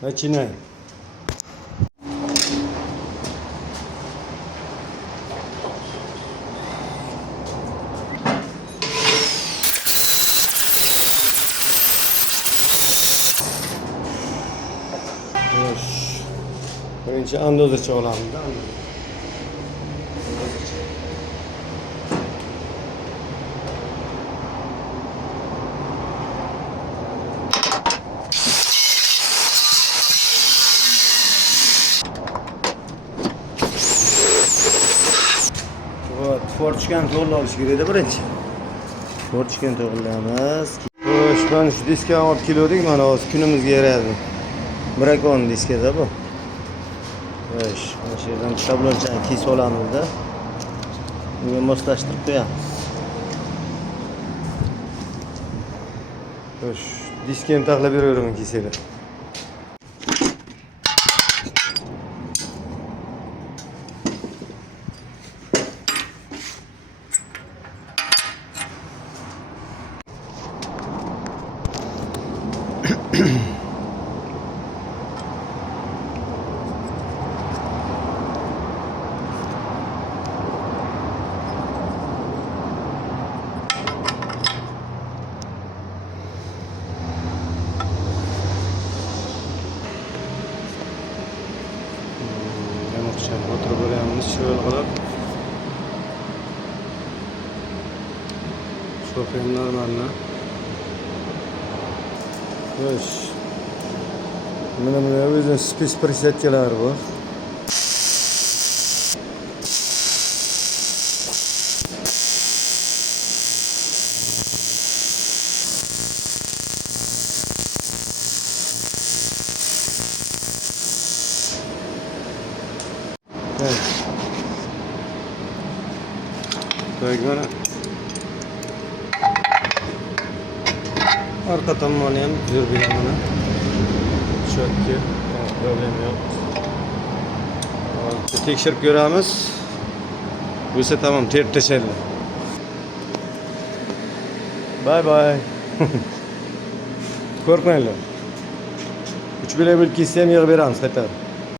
Начинаем. Birinchi andozgacha olamiz. Forchkani to'g'irlash kerak-da birinchi. Forchkani to'g'irlaymiz. Xo'sh, mana shu diskani olib keldik, mana hozir kunimizga yaradi. Mirakon diskada bu. Xo'sh, mana shu yerdan shablonchani kesib olamiz-da. Bunga moslashtirib qo'yamiz. Xo'sh, diskani taxlab beraveraman kesinglar. Oturib o'rayamiz şöyle qilib. Şoför normalni. Xo'sh. Mana o'zini spes presetkalari bor. Mana arka tomoni ham tuzib beraman. Chotki, problem yo'q. Hozir tekshirib ko'ramiz. Bo'lsa tamom, terib tashlaydi. Bye bye. Qo'rqmanglar. 3 bilan kesib ham yig'ib beramiz qaytarib.